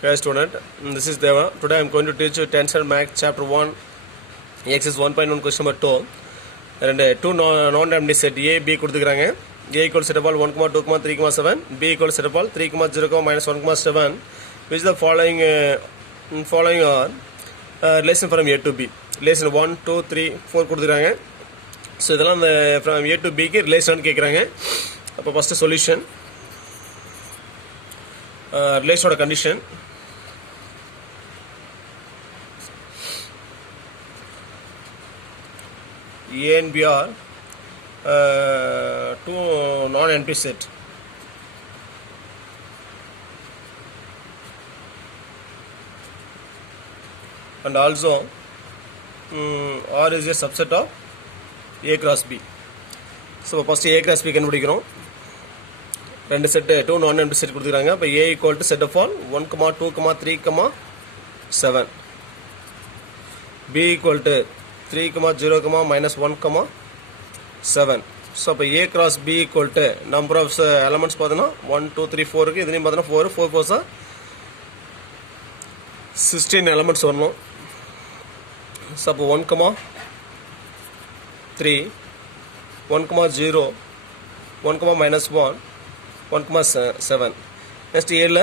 Hey student, this is Deva. Today I am going to teach you Tensor Max chapter 1, exercise 1.1 question number 2. And two non-empty set A, B கொடுத்துக்கிறாங்க. A equals set of all 1, 2, 3, 7. B equals set of all 3, 0, minus 1, 7. Which the following are relation from A to B. Relation 1, 2, 3, 4 கொடுத்துக்கிறாங்க. So இதெல்லாம் from A to B க்கு relation கேட்குறாங்க. அப்போ first solution. Relation condition. A and B are two non-empty set. And also R is a subset of A cross B. So first A cross B கண்டுபிடிக்கிறோம். ரெண்டு set two non empty set கொடுத்துருக்காங்க. இப்போ A equal to set of all 1, 2, 3, 7. B equal to 3, 0, minus 1, 7. So அப்போ A cross B equal to number of elements பார்த்தோன்னா 1, 2, 3, 4 இருக்குது. இதுலேயும் பார்த்தோன்னா 4 4 16 elements வரணும். ஸோ அப்போ 1, 3, 1, 0, 1, minus 1, 1, 7. நெக்ஸ்ட் ஏல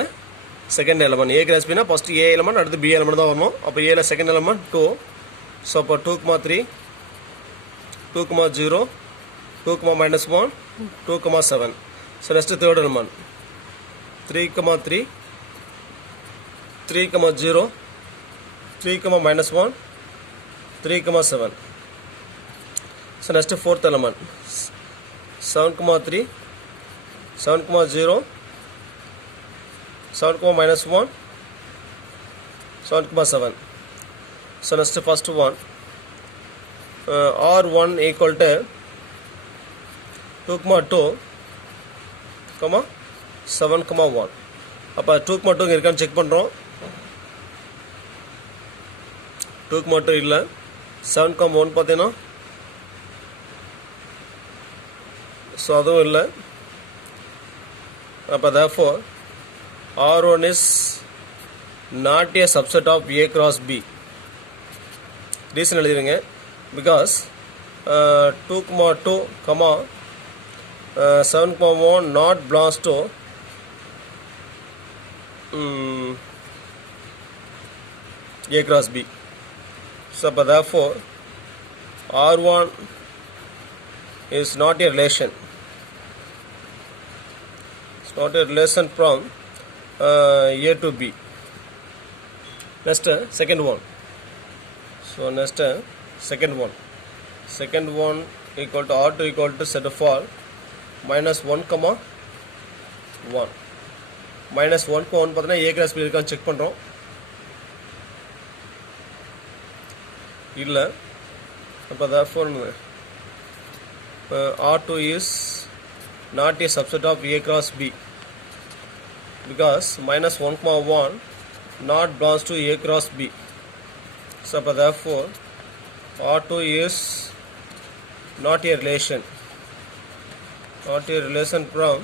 செகண்ட் எலமெண்ட் A கிராஸ் பின்னா ஃபர்ஸ்ட் A எலமெண்ட் அடுத்து B எலமெண்ட் தான் வரணும். அப்போ ஏல செகண்ட் எலமெண்ட் 2. ஸோ அப்போ 2, 3, 2, 0, 2, minus 1, 2, 7. So next third element 3, 3, 3, 0, 3, minus 1, 3, 7. So next fourth element 7, 3, 7, 0, 7, minus 1, 7, 7. So next first one R1 equal to 2, 2, 7, 1. அப்போ 2, 2 இருக்கான்னு செக் பண்ணுறோம். 2, 2 இல்லை. 7, 1 பார்த்தீங்கன்னா ஸோ அதுவும் இல்லை. அப்போ therefore R1 is not a subset of A cross B. Reason எழுதிடுங்க. Because 2, 2, 7, 1 not belongs to A cross B. So therefore R1 is not a relation. It's not a relation from A to B. Next second one. So next second one equal to R2 equal to set of all minus 1, 1. minus 1, 1 பார்த்தீங்கன்னா A cross B இருக்கான்னு check பண்ணுறோம். இல்லை. அப்போ therefore R2 is not a subset of A cross B because minus 1, 1 not belongs to A cross B. So therefore R2 is not a relation from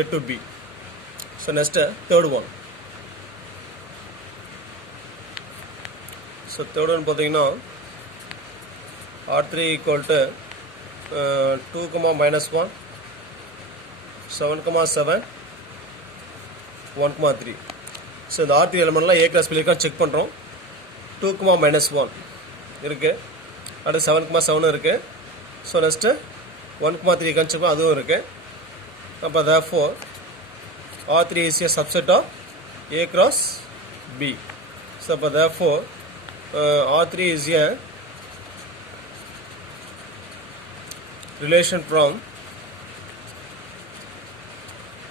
A to B. So next third one. So third one பார்த்தீங்கன்னா R3 equal to 2, minus 1, 7, 7, 1, 3. So இந்த R3 எலமெண்ட்லாம் A cross B இருக்கான்னு check பண்ணுறோம். 2, minus 1 இருக்குது. அடுத்து 7, 7 இருக்குது. So next 1, 3 இருக்கான்னு check அதுவும் இருக்குது. அப்போ therefore R3 is a subset of A cross B. So அப்போ therefore R3 is a relation from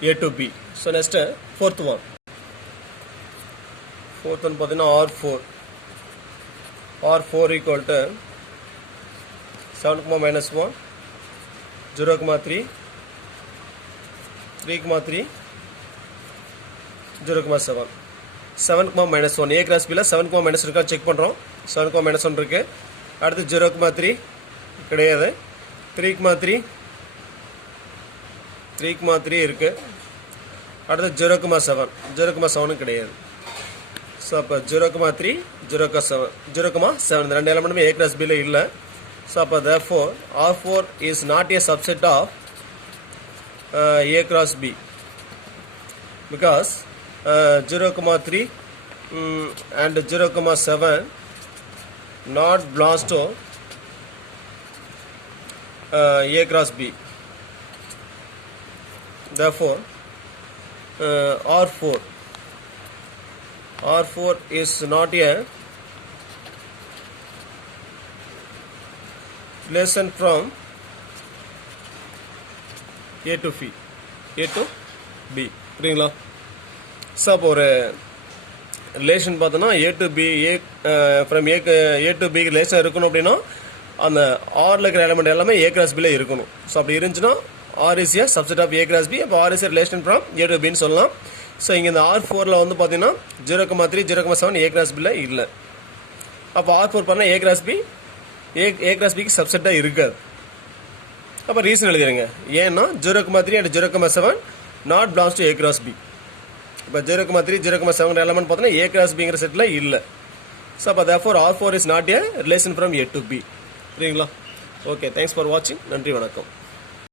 A to B. So next fourth one பார்த்தீங்கன்னா R4 equal to 7, minus 1, 0, 3, 3, 0, 7. 7, minus 1 A cross B ல 7, minus இருக்கா check பண்ணுறோம். 7, minus 1 இருக்குது. அடுத்து 0, 3 கிடையாது. 3, 3 இருக்குது. அடுத்து 0,7 0,7 கிடையாது. ஸோ அப்போ 0,3 0,7 இந்த ரெண்டு எலமெண்ட்டுமே A cross Bல இல்லை. ஸோ அப்போ therefore R4 is not a subset of A cross B because 0,3 and 0,7 not belongs to A cross B. Therefore R4 is not a relation from A to B. புரியுங்களா? So அப்போ ஒரு relation பார்த்தோன்னா A to B from A to B relation இருக்கணும் அப்படின்னா அந்த ஆரில் இருக்கிற element எல்லாமே A cross Bல இருக்கணும். ஸோ அப்படி இருந்துச்சுன்னா R is a subset of A cross B. அப்போ R is a relation from A to Bன்னு சொல்லலாம். ஸோ இங்கே இந்த R4ல் வந்து பார்த்தீங்கன்னா 0,3 0,7 A cross Bல இல்லை. அப்போ R4 பண்ணால் A cross Bக்கு சப்செட்டாக இருக்காது. அப்போ ரீசன் எழுதிடுங்க. ஏன்னா 0,3 and 0,7 not belongs to A cross B. இப்போ 0,3 0,7 எலமெண்ட் பார்த்தோன்னா A cross Bங்கிற செட்டில் இல்லை. ஸோ அப்போ therefore R4 is not a relation from A to B. சரிங்களா? ஓகே, தேங்க்ஸ் ஃபார் வாட்சிங். நன்றி, வணக்கம்.